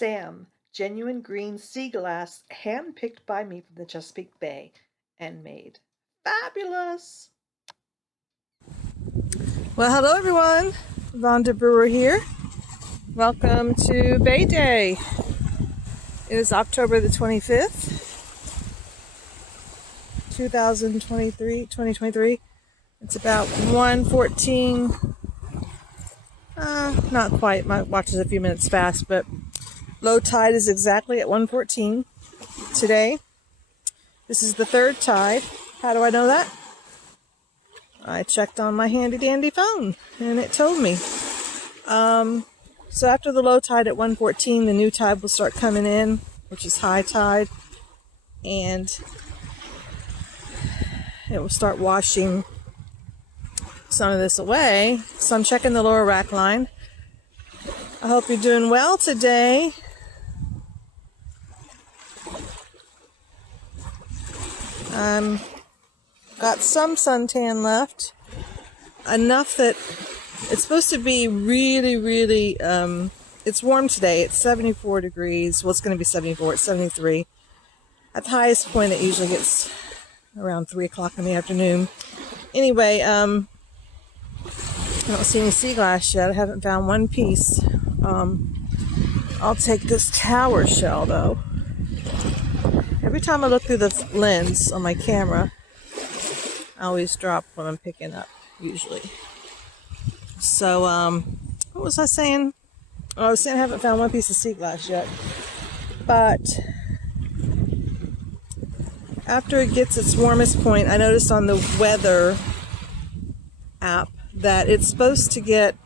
Sam, genuine green sea glass, hand-picked by me from the Chesapeake Bay and made. Fabulous! Well, hello everyone. Vonda Brewer here. Welcome to Bay Day. It is October the 25th, 2023. It's about 1:14. Not quite. My watch is a few minutes fast, but low tide is exactly at 1:14 today. This is the third tide. How do I know that? I checked on my handy dandy phone and it told me. So after the low tide at 1:14, the new tide will start coming in, which is high tide, and it will start washing some of this away. So I'm checking the lower rack line. I hope you're doing well today. Got some suntan left, enough that it's supposed to be really, it's warm today. It's 74 degrees. Well, it's going to be 74. It's 73. At the highest point, it usually gets around 3 o'clock in the afternoon. Anyway, I don't see any sea glass yet. I haven't found one piece. I'll take this tower shell, though. Every time I look through the lens on my camera, I always drop what I'm picking up, usually. So, what was I saying? Oh, I was saying I haven't found one piece of sea glass yet. But after it gets its warmest point, I noticed on the weather app that it's supposed to get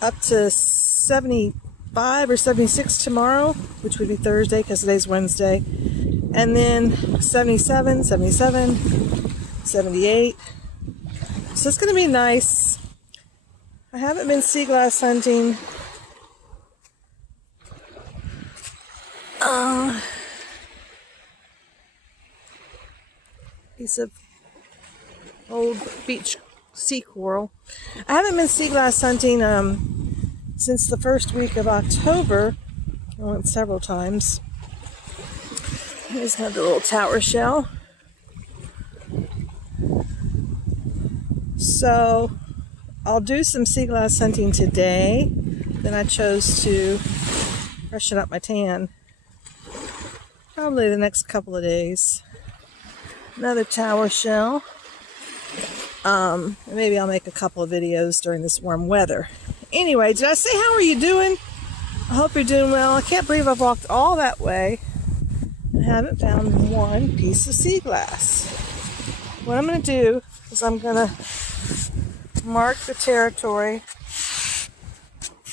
up to 75 or 76 tomorrow, which would be Thursday because today's Wednesday. And then 77, 77, 78. So it's going to be nice. I haven't been sea glass hunting. Piece of old beach sea coral. I haven't been sea glass hunting since the first week of October. I went several times. Here's another little tower shell. So I'll do some sea glass hunting today. Then I chose to freshen up my tan. Probably the next couple of days. Another tower shell. Maybe I'll make a couple of videos during this warm weather. Anyway, did I say how are you doing? I hope you're doing well. I can't believe I've walked all that way and haven't found one piece of sea glass. What I'm going to do is I'm going to mark the territory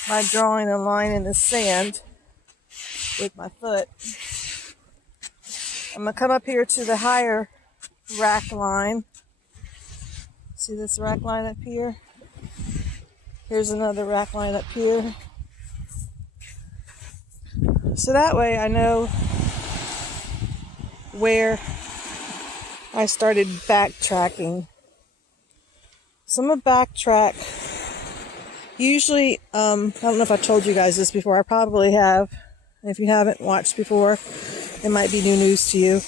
by drawing a line in the sand with my foot. I'm going to come up here to the higher rack line. See this rack line up here? Here's another rack line up here. So that way I know where I started backtracking. So I'm going to backtrack. Usually, I don't know if I told you guys this before. I probably have. If you haven't watched before, it might be new news to you.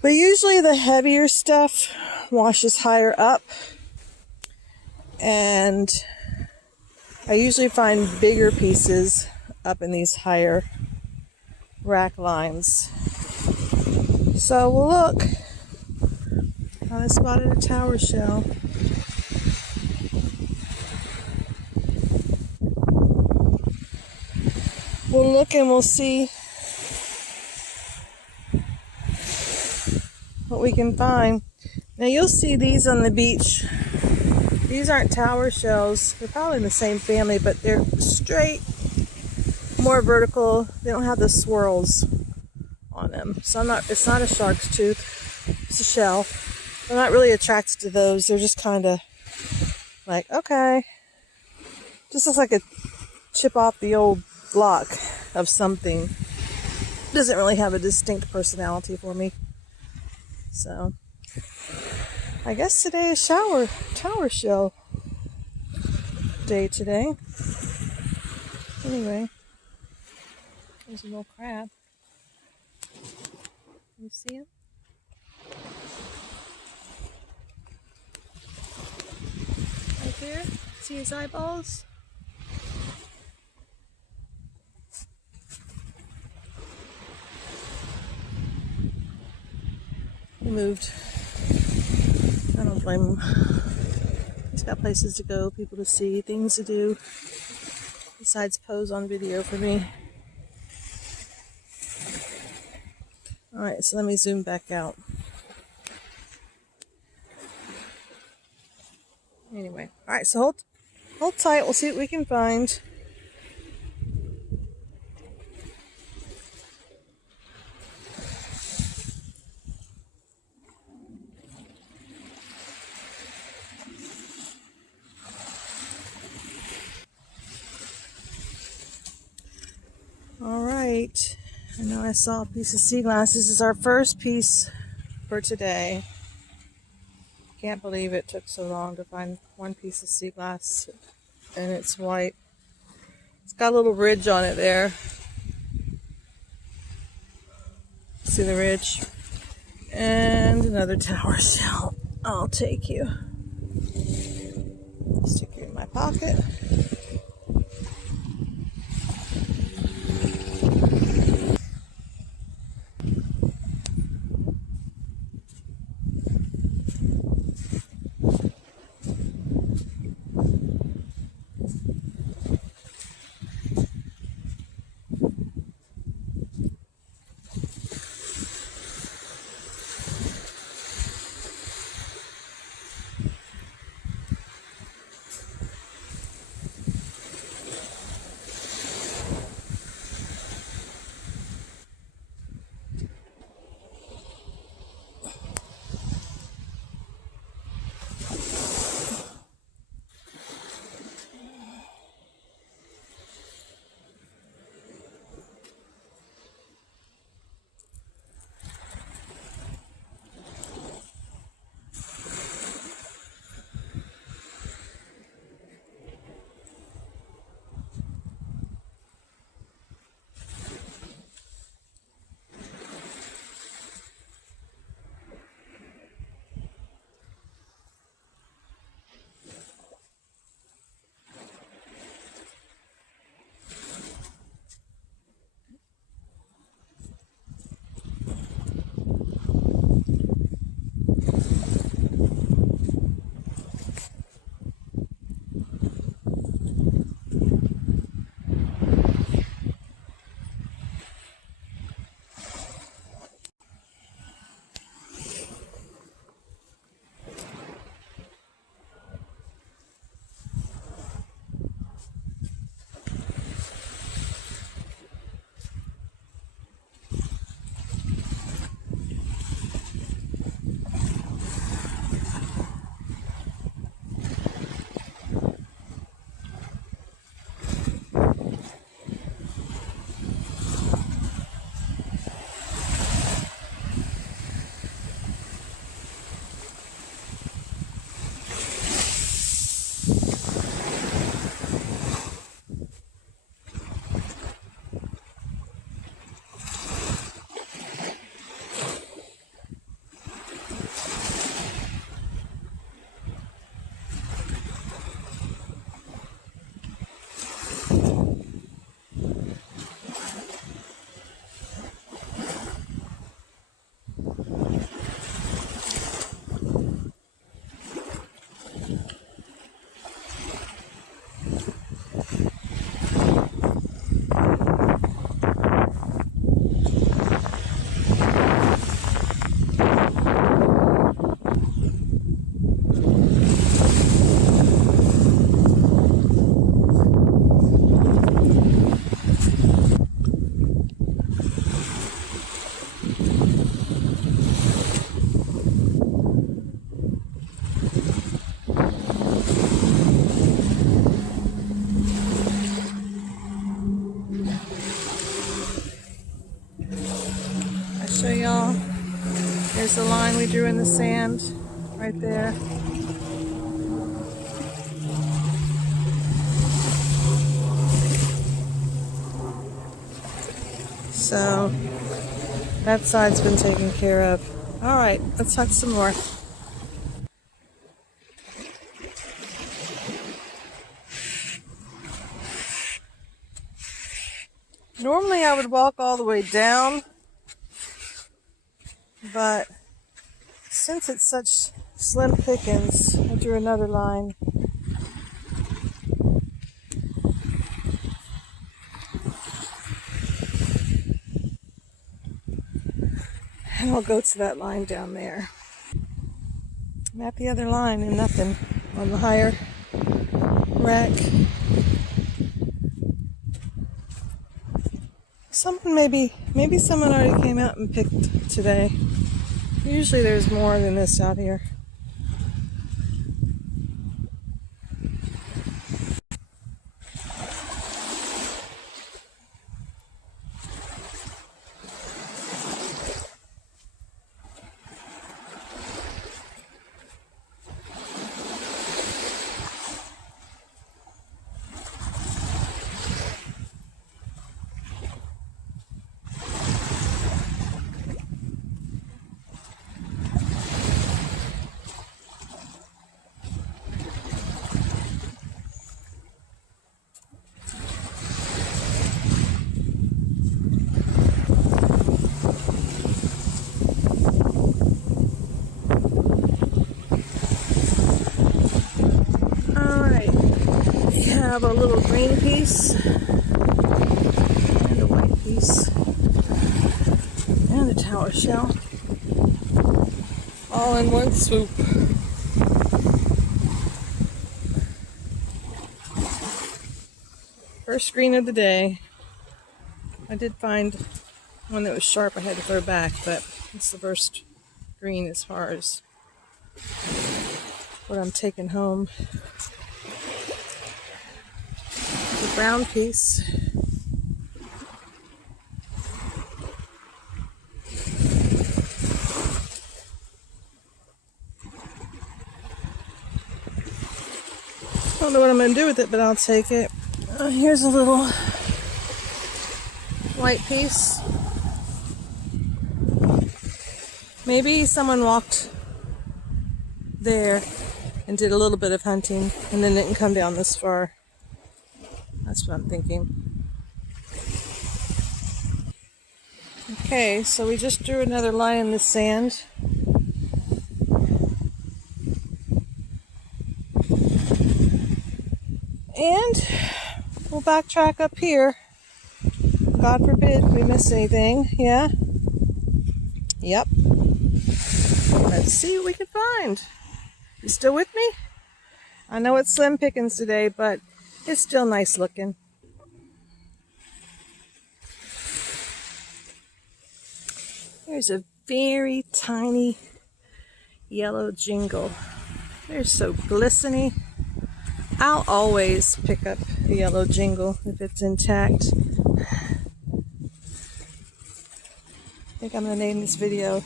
But usually the heavier stuff washes higher up. And I usually find bigger pieces up in these higher rack lines. So we'll look. I spotted a tower shell. We'll look and we'll see what we can find. Now you'll see these on the beach. These aren't tower shells. They're probably in the same family, but they're straight, more vertical. They don't have the swirls on them. So it's not a shark's tooth. It's a shell. I'm not really attracted to those. They're just kind of like, okay. Just looks like a chip off the old block of something. Doesn't really have a distinct personality for me. So I guess today is tower shell day today. Anyway, there's a little crab. You see him? Right there? See his eyeballs? He moved. I don't blame him. He's got places to go, people to see, things to do, besides pose on video for me. Alright, so let me zoom back out. Anyway, alright, so hold tight, we'll see what we can find. Alright, I know I saw a piece of sea glass. This is our first piece for today. Can't believe it took so long to find one piece of sea glass, and it's white. It's got a little ridge on it there. See the ridge? And another tower shell. I'll take you. Stick you in my pocket. Show y'all. There's the line we drew in the sand right there. So that side's been taken care of. All right, let's hunt some more. Normally I would walk all the way down, but since it's such slim pickings, I drew another line. And I'll go to that line down there. I'm at the other line and nothing on the higher rack. Maybe someone already came out and picked today. Usually there's more than this out here. Have a little green piece and a white piece and a tower shell all in one swoop. First green of the day. I did find one that was sharp I had to throw back, but it's the first green as far as what I'm taking home. The brown piece. Don't know what I'm going to do with it, but I'll take it. Here's a little white piece. Maybe someone walked there and did a little bit of hunting and then didn't come down this far. That's what I'm thinking. Okay, so we just drew another line in the sand. And we'll backtrack up here. God forbid we miss anything. Yeah? Yep. Let's see what we can find. You still with me? I know it's slim pickings today, but it's still nice looking. There's a very tiny yellow jingle. They're so glistening. I'll always pick up a yellow jingle if it's intact. I think I'm going to name this video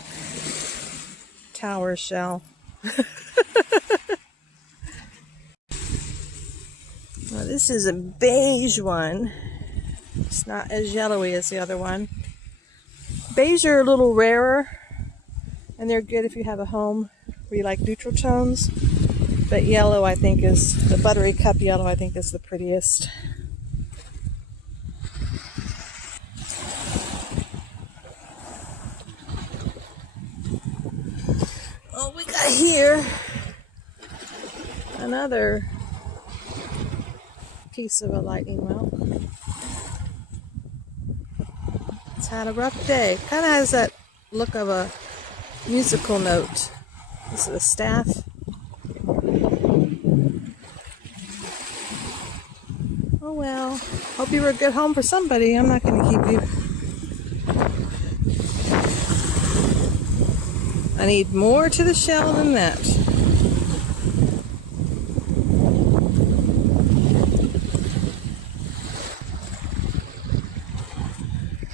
Tower Shell. Now this is a beige one. It's not as yellowy as the other one. Beige are a little rarer, and they're good if you have a home where you like neutral tones. But yellow, I think, is the buttery cup yellow, I think, is the prettiest. Oh, we got here another piece of a lightning well. It's had a rough day. Kind of has that look of a musical note. This is a staff. Oh well. Hope you were a good home for somebody. I'm not going to keep you. I need more to the shell than that.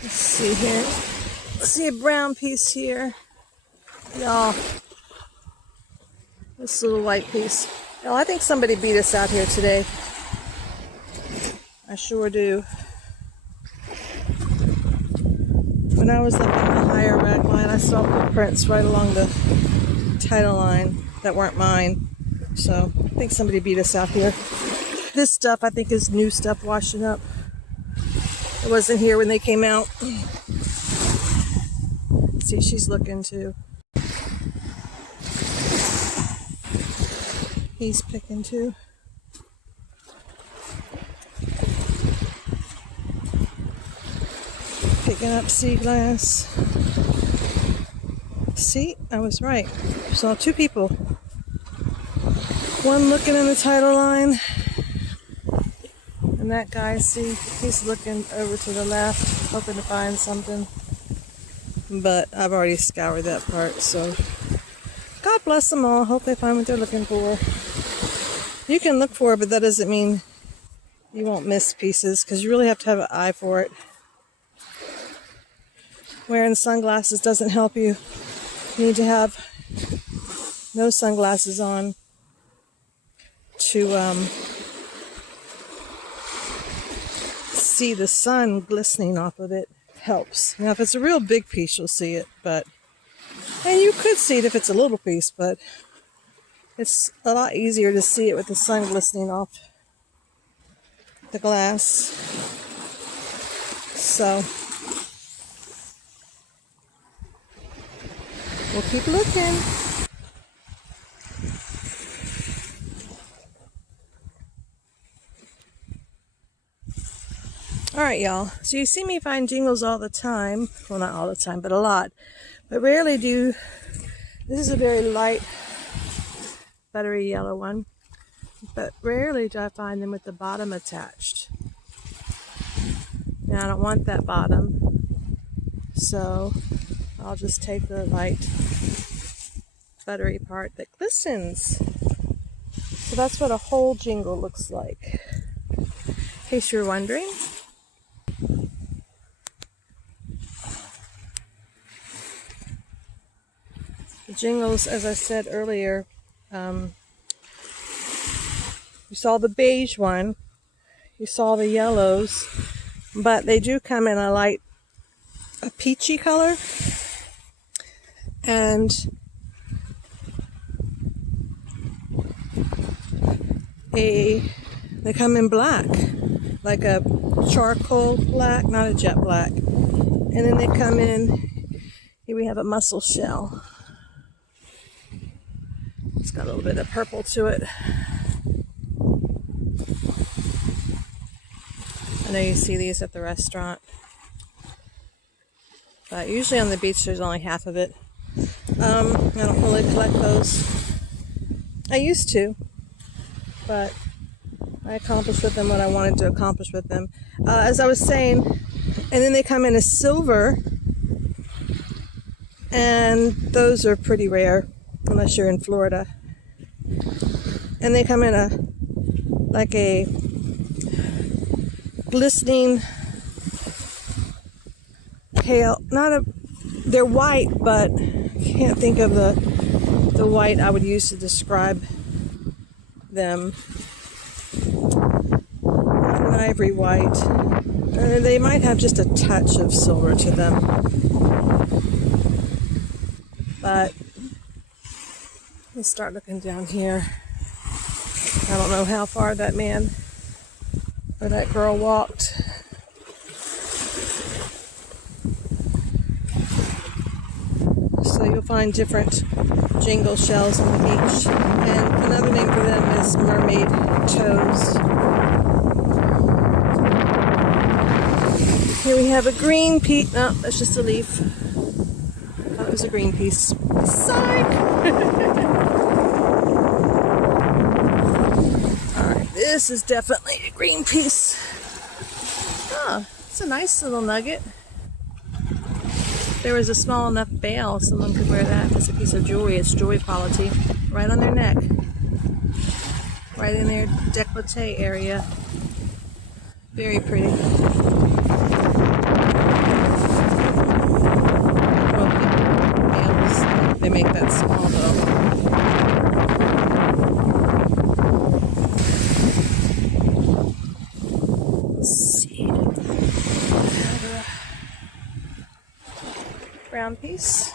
Let's see here. Let's see a brown piece here. Y'all. This little white piece. Y'all, I think somebody beat us out here today. I sure do. When I was up on the higher rack line, I saw footprints right along the title line that weren't mine. So I think somebody beat us out here. This stuff I think is new stuff washing up. It wasn't here when they came out. See, she's looking too. He's picking too. Picking up sea glass. See, I was right. Saw two people. One looking in the title line. And that guy, see, he's looking over to the left, hoping to find something. But I've already scoured that part, so God bless them all. Hope they find what they're looking for. You can look for it, but that doesn't mean you won't miss pieces, because you really have to have an eye for it. Wearing sunglasses doesn't help you. You need to have no sunglasses on to see the sun glistening off of it. Helps. Now, if it's a real big piece, you'll see it, and you could see it if it's a little piece, but it's a lot easier to see it with the sun glistening off the glass. So we'll keep looking. Alright, y'all. So you see me find jingles all the time. Well, not all the time, but a lot. But rarely do. This is a very light, buttery yellow one. But rarely do I find them with the bottom attached. Now, I don't want that bottom. So I'll just take the light, buttery part that glistens. So that's what a whole jingle looks like. In case you're wondering. The jingles, as I said earlier, you saw the beige one, you saw the yellows, but they do come in a peachy color, and they come in black, like a charcoal black, not a jet black. And then they come in, here we have a mussel shell. It's got a little bit of purple to it. I know you see these at the restaurant, but usually on the beach there's only half of it. I don't really collect those. I used to, but I accomplished with them what I wanted to accomplish with them. As I was saying, and then they come in as silver, and those are pretty rare unless you're in Florida. And they come in a glistening pale, they're white, but I can't think of the white I would use to describe them. An ivory white. They might have just a touch of silver to them. But let's start looking down here. I don't know how far that man or that girl walked. So you'll find different jingle shells on the beach. And another name for them is mermaid toes. Here we have a green piece. No, that's just a leaf. I thought it was a green piece. Psych! Alright, this is definitely a green piece. Oh, it's a nice little nugget. If there was a small enough bail, someone could wear that as a piece of jewelry. It's jewelry quality. Right on their neck. Right in their décolleté area. Very pretty. They make that small though. Let's see. brown piece.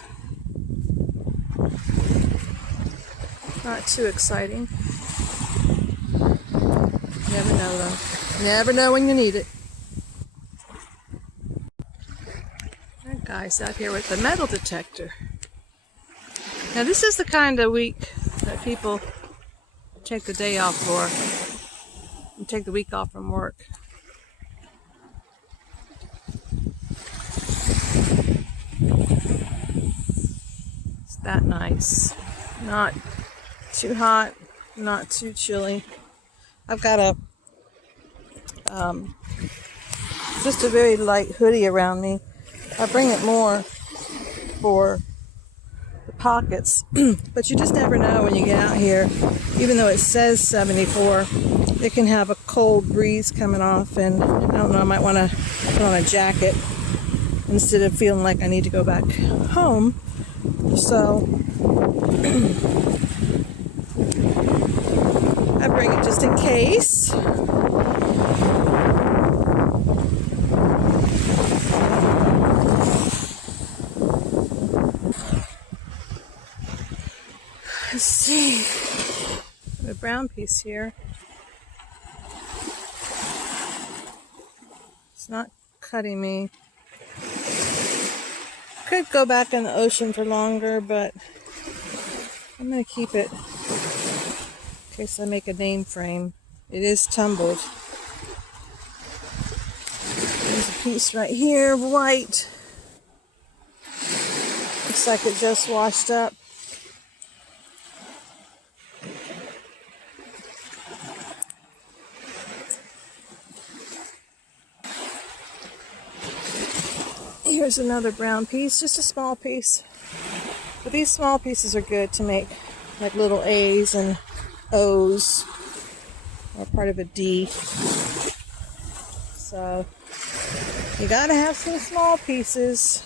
Not too exciting. Never know though. Never know when you need it. That guy's out here with the metal detector. Now this is the kind of week that people take the day off for. And take the week off from work. It's that nice. Not too hot, not too chilly. I've got a just a very light hoodie around me. I bring it more for the pockets, but you just never know when you get out here. Even though it says 74, it can have a cold breeze coming off, and I don't know, I might want to put on a jacket instead of feeling like I need to go back home. So I bring it just in case. Let's see. A brown piece here. It's not cutting me. Could go back in the ocean for longer, but I'm going to keep it in case I make a name frame. It is tumbled. There's a piece right here, white. Looks like it just washed up. Here's another brown piece, just a small piece. But these small pieces are good to make like little A's and O's, or part of a D. So you gotta have some small pieces.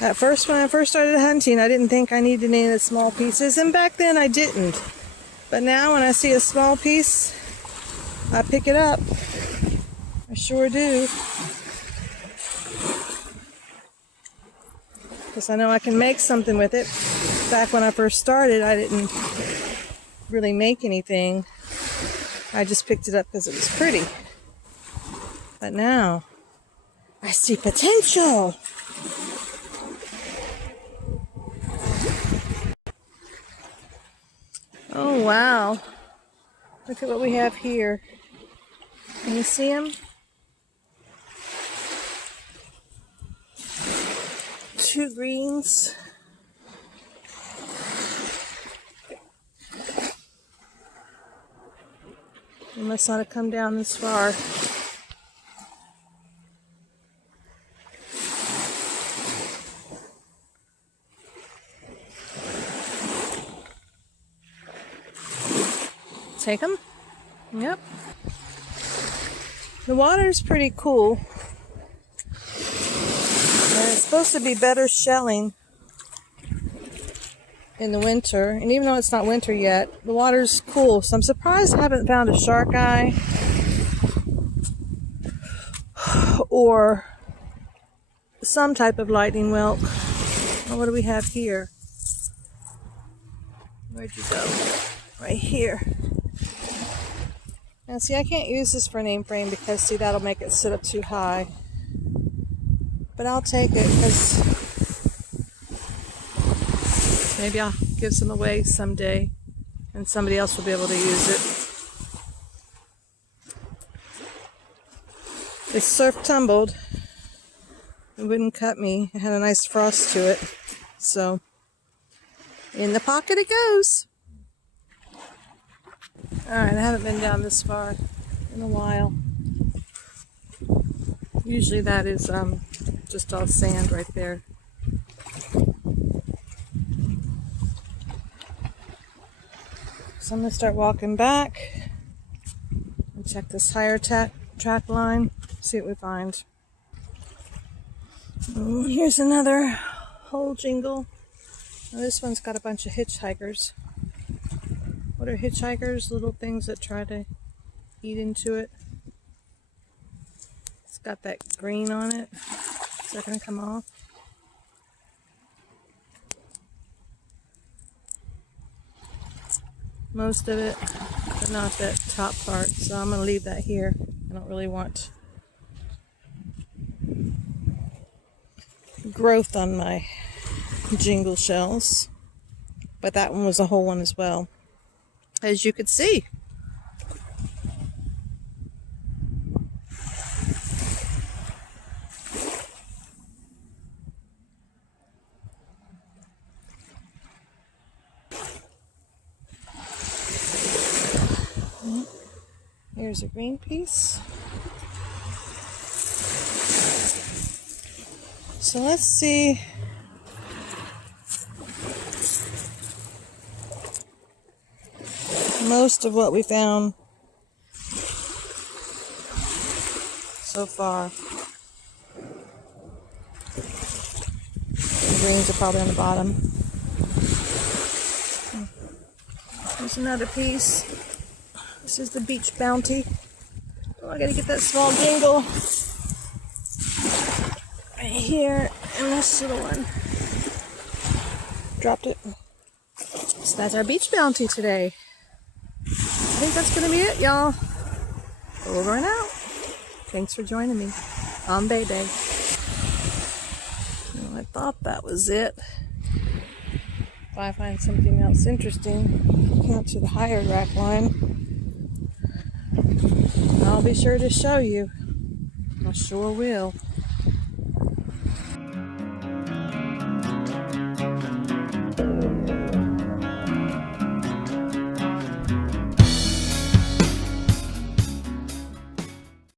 At first, when I first started hunting, I didn't think I needed any of the small pieces, and back then I didn't. But now when I see a small piece, I pick it up. I sure do. Because I know I can make something with it. Back when I first started, I didn't really make anything. I just picked it up because it was pretty. But now, I see potential. Oh, wow. Look at what we have here. Can you see them? Two greens. They must not have come down this far. Take them? Yep. The water's pretty cool. And it's supposed to be better shelling in the winter. And even though it's not winter yet, the water's cool. So I'm surprised I haven't found a shark eye or some type of lightning whelk. Well, what do we have here? Where'd you go? Right here. Now see, I can't use this for a name frame because see, that'll make it sit up too high. But I'll take it because maybe I'll give some away someday and somebody else will be able to use it. It's surf tumbled. It wouldn't cut me. It had a nice frost to it. So in the pocket it goes. Alright, I haven't been down this far in a while. Usually that is just all sand right there. So I'm going to start walking back and check this higher track line, see what we find. Oh, here's another hole jingle. Now this one's got a bunch of hitchhikers. What are hitchhikers? Little things that try to eat into it. It's got that green on it. Is that going to come off? most of it, but not that top part. So I'm going to leave that here. I don't really want growth on my jingle shells. But that one was a whole one as well, as you could see. Here's a green piece. So let's see. Most of what we found so far. The greens are probably on the bottom. There's another piece. This is the Beach Bounty. Oh, I gotta get that small jingle right here, and this little one. Dropped it. So that's our Beach Bounty today. I think that's gonna be it, y'all. Over and out. Thanks for joining me on Bay Day. Well, I thought that was it. If I find something else interesting, out to the higher rack line, I'll be sure to show you. I sure will.